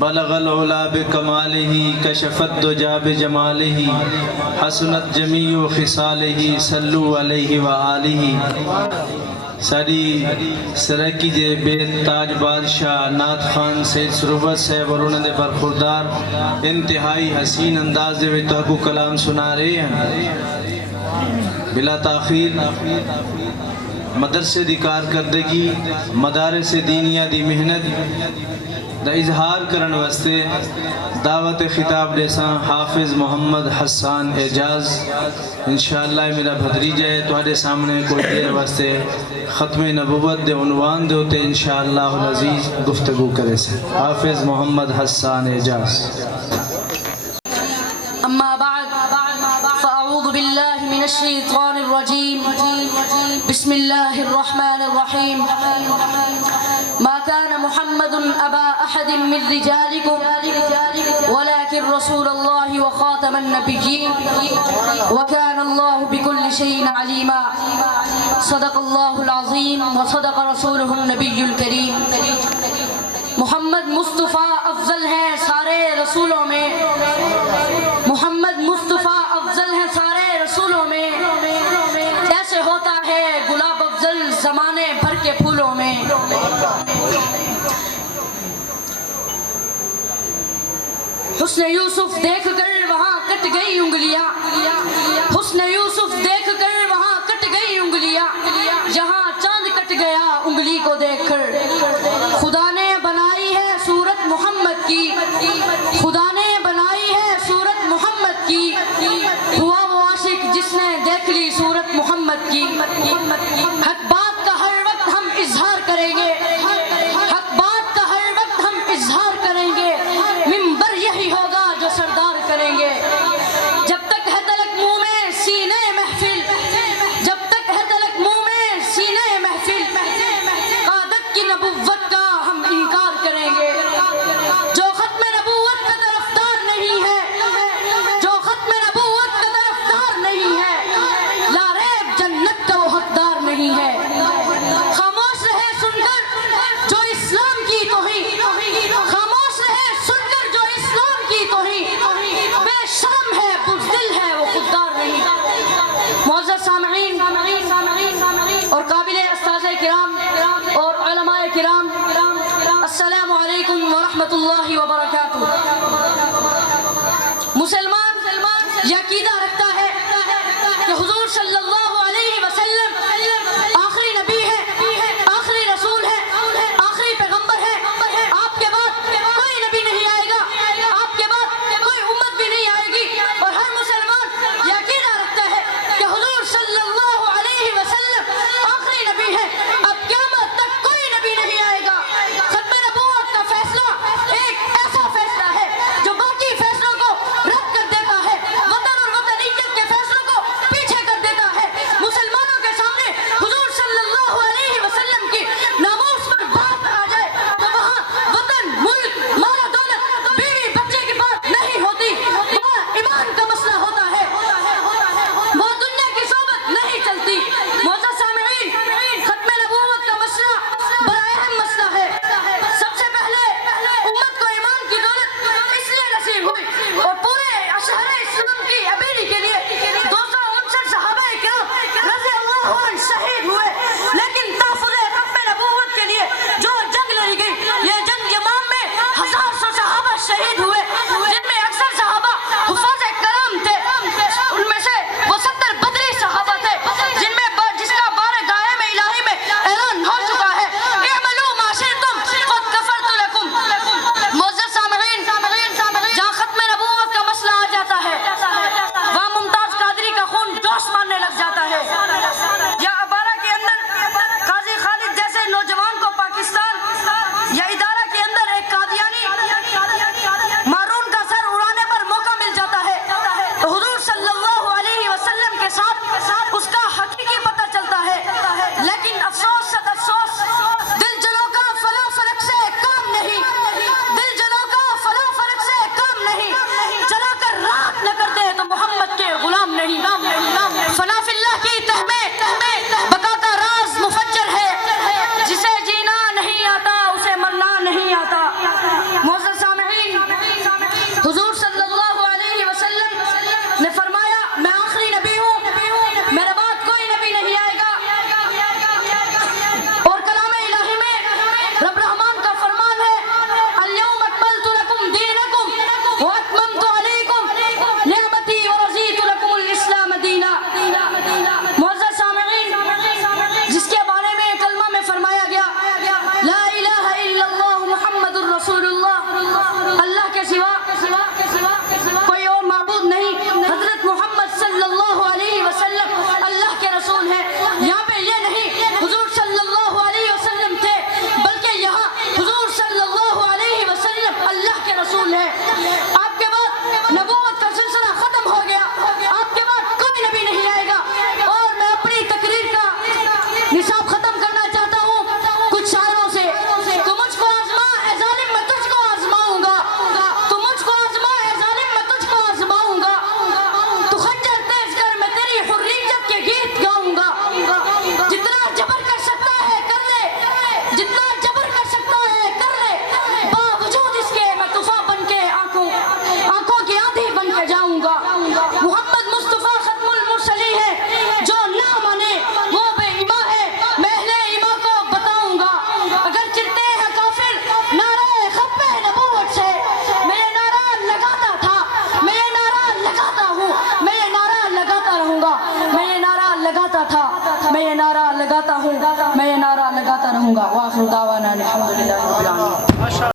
بلغ العلا بکمالہ کشف الدجا بجمالہ حسنت جمیع خصالہ صلو علیہ وآلہ۔ ساری سرکی دے بیت تاج بادشاہ نعت خان سید سروت صاحب اور انہوں نے برخوردار انتہائی حسین انداز دے وچ تہاکو کلام سنا رہے ہیں۔ بلا تاخیر مدرسے دی کارکردگی، مدارس دینیہ دی محنت دا اظہار کرن واسطے دعوت خطاب دیساں حافظ محمد حسان اعجاز انشاءاللہ میرا بھتریجا ہے تہاڈے سامنے کوئی دیر واسطے ختم نبوت دے عنوان دے ہوتے انشاءاللہ العزیز گفتگو کرے سے۔ حافظ محمد حسان اعجاز۔ اما بعد فاعوذ باللہ من الشیطان الرجیم بسم اللہ الرحمن الرحیم ما كان محمد ابا احد من رجالكم ولكن رسول الله وخاتم النبيين وكان الله بكل شيء عليما صدق الله العظيم وصدق رسوله النبي الكريم۔ محمد مصطفیٰ افضل ہیں سارے رسولوں میں، محمد مصطفیٰ افضل ہیں سارے رسولوں میں، جیسے ہوتا ہے گلاب افضل زمانے بھر کے پھولوں میں۔ حسن یوسف دیکھ کر وہاں کٹ گئی انگلیاں، حسن یوسف دیکھ کر وہاں کٹ گئی انگلیاں، جہاں چاند کٹ گیا انگلی کو دیکھ کر۔ خدا نے بنائی ہے صورت محمد کی، خدا نے بنائی ہے صورت محمد کی، ہوا وہ عاشق جس نے دیکھ لی صورت محمد کی۔ حق بات کا ہر وقت ہم اظہار کریں گے، حق بات کا ہر وقت ہم اظہار کریں گے، منبر یہی ہوگا جو سردار کریں گے۔ جب تک ہے تلک منہ میں سینے محفل، جب تک ہے تلک منہ میں سینے محفل، قادت کی نبوت کا ہم انکار کریں گے۔ جو ختم نبوت کا طرفدار نہیں ہے، جو ختم نبوت کا طرفدار نہیں ہے، لا ریب جنت کا وہ حقدار نہیں ہے۔ خاموش رہے سن کر جو اسلام کی توہین، خاموش رہے سن کر جو اسلام کی توہین، بے شرم ہے بزدل ہے وہ خوددار نہیں۔ معزز سامعین اور قابل استاذ کرام اور علماء کرام، السلام علیکم ورحمۃ اللہ وبرکاتہ۔ مسلمان یہ عقیدہ رکھتا ہے کہ حضور صلی اللہ علیہ وسلم آخری نبی ہے، آخری رسول ہے، آخری پیغمبر ہے، آپ کے بعد کوئی نبی نہیں آئے گا، آپ کے بعد کوئی امت بھی نہیں آئے گی، اور ہر مسلمان یہ عقیدہ رکھتا ہے کہ حضور صلی اللہ علیہ وسلم آخری نبی ہے، اب قیامت تک کوئی نبی نہیں آئے گا۔ ختم نبوت کا فیصلہ ایک ایسا فیصلہ ہے چاہوں گا۔ وآخر دعوانا الحمدللہ رب العالمین۔